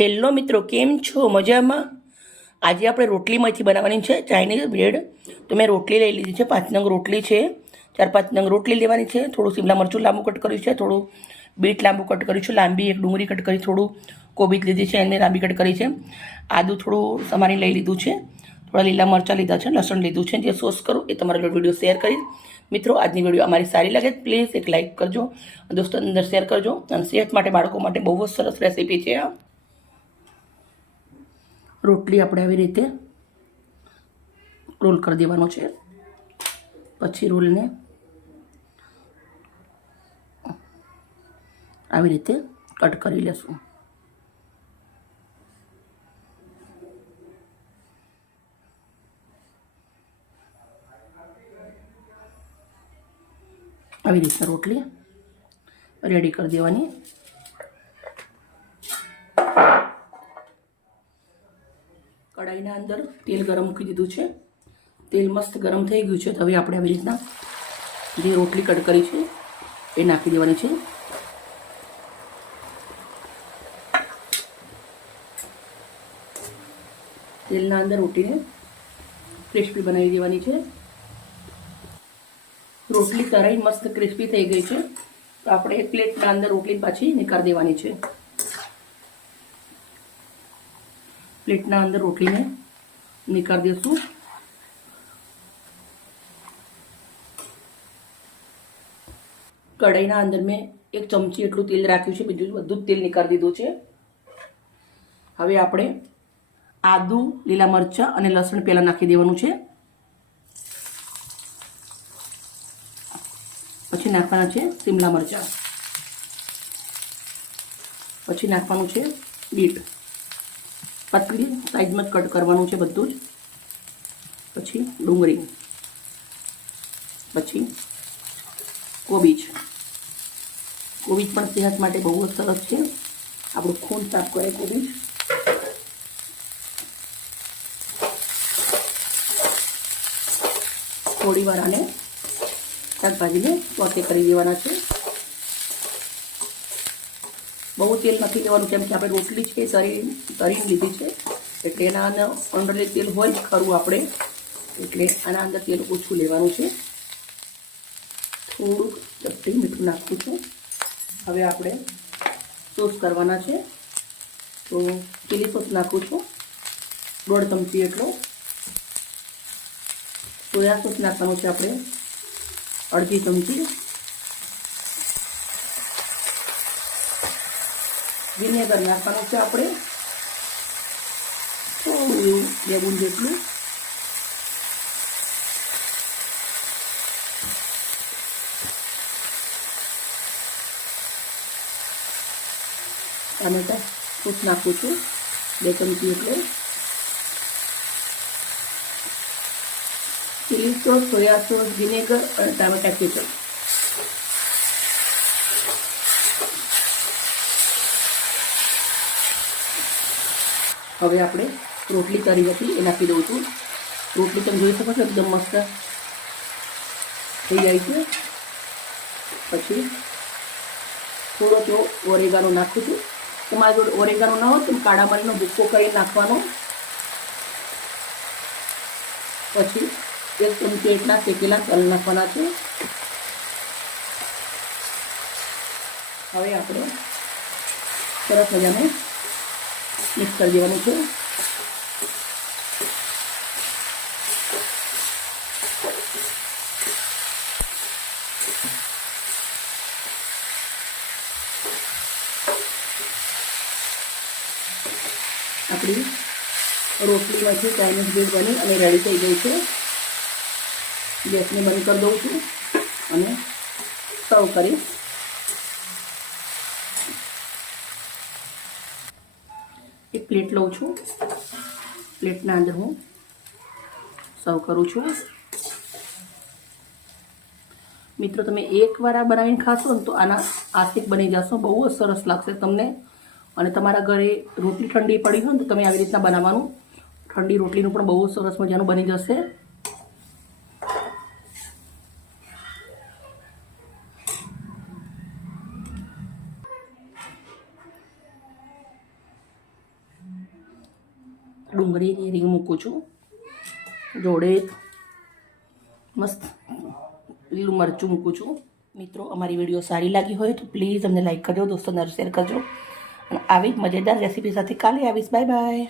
Hello મિત્રો, કેમ છો? મજામાં? આજે આપણે રોટલીમાંથી બનાવવાની છે, ચાઇનીઝ બ્રેડ. તો મેં રોટલી લઈ લીધી છે, પાંચ નંગ રોટલી છે, ચાર પાંચ નંગ રોટલી લેવાની છે. થોડું શિમલા મરચું લાંબુ કટ કર્યું છે, થોડું બીટ લાંબુ કટ કર્યું છે, લાંબી એક ડુંગળી કટ કરી, થોડું કોબીજ લીધી છે, એને લાંબી કટ કરી છે. આદું થોડું સમારી લઈ લીધું છે, થોડા લીલા મરચાં લીધા છે, લસણ લીધું છે, જે સોસ કરું એ તમારો વીડિયો શેર કરીશ. મિત્રો, આજની વીડિયો અમારી સારી લાગે પ્લીઝ એક લાઇક કરજો. દોસ્તો, અંદર શેર કરજો. અને સેહત માટે, બાળકો માટે બહુ જ સરસ રેસીપી છે આ. રોટલી આપણે આવી રીતે રોલ કરી દેવાનો છે. પછી રોલને આવી રીતે કટ કરી લેશું. આવી રીતના રોટલી રેડી કરી દેવાની. કઢાઈના અંદર તેલ ગરમ મૂકી દીધું છે. તેલ મસ્ત ગરમ થઈ ગયું છે. તો હવે આપણે આવી રીતના જે રોટલી કટ કરી છે, એ નાખી દેવાની છે. તેલના અંદર રોટીને ક્રિસ્પી બનાવી દેવાની છે. રોટલી તરાઈ મસ્ત ક્રિસ્પી થઈ ગઈ છે. તો આપણે એક પ્લેટના અંદર રોટલી પાછી નીકાળી દેવાની છે. પ્લેટના અંદર રોટલીને નીકાળી દઈશું કઢાઈના અંદર મેં એક ચમચી એટલું તેલ રાખ્યું છે, બીજું બધું જ તેલ નીકાળી દીધું છે. હવે આપણે આદુ, લીલા મરચાં અને લસણ પહેલાં નાખી દેવાનું છે. પછી નાખવાના છે શિમલા મરચાં. પછી નાખવાનું છે બીટ. પતલી સાઈઝમાં જ કટ કરવાનું છે બધું જ. પછી ડુંગળી. પછી કોબીજ કોબીજ પણ સેહત માટે બહુ જ સરસ છે. આપણું ખૂન સાફ કરે કોબીજ થોડી વાર આને શાકભાજીને સોતે કરી દેવાના છે. બહુ તેલ નથી લેવાનું, કેમ કે આપણે રોટલી છે તરી તરીને લીધી છે. એટલે એના અંદર તેલ હોય જ ખરું આપણે. એટલે આના અંદર તેલ ઓછું લેવાનું છે. થોડુંક ચપટી મીઠું નાખવું છું. હવે આપણે સોસ કરવાના છે. તો ચીલી સોસ નાખું છું. દોઢ ચમચી એટલો. સોયા સોસ નાખવાનું છે આપણે અડધી ચમચી. વિનેગર નાખવાનું છે આપણે. થોડું એવું લેબુન જેટલું. ટામેટા સૂપ નાખું છું, બે ચમચી એટલે. Chilli sauce, soya sauce, vinegar અને ટામેટા કેચપ હવે આપણે રોટલી કરી હતી, એ નાખી દઉં છું. રોટલી તમે જોઈ શકો છો, એકદમ મસ્ત થઈ જાય છે. પછી થોડો તો ઓરેગાનો નાખું છું. તમારા જોડે ઓરેગાનો ના હોય તો કાળા મરીનો ભૂક્કો કરી નાખવાનો. પછી એક ચમચી એટલા શેકેલા તલ નાખવાના છે. હવે આપણે સરસ મજાને મિક્સ કરી દેવાનું છે. આપણી રોટલીમાંથી ચાઇનીઝ બ્રેડ બની અને રેડી થઈ ગઈ છે. ગેસને બંધ કરી દઉં છું અને સર્વ કરીશ એક પ્લેટ લઉં છું. પ્લેટના અંદર હું સર્વ કરું છું. મિત્રો, તમે એકવાર આ બનાવીને ખાશો ને તો આના આશિક બની જશો. બહુ જ સરસ લાગશે તમને. અને તમારા ઘરે રોટલી ઠંડી પડી હોય ને તો તમે આવી રીતના બનાવવાનું. ઠંડી રોટલીનું પણ બહુ સરસ મજાનું બની જશે. ડુંગળીની રીંગ મૂકું છું. જોડે મસ્ત લીલું મરચું મૂકું છું. મિત્રો, અમારી વીડિયો સારી લાગી હોય તો પ્લીઝ અમને લાઈક કરજો, દોસ્તોને શેર કરજો. અને આવી મજેદાર રેસીપી સાથે કાલે આવીશ. Bye bye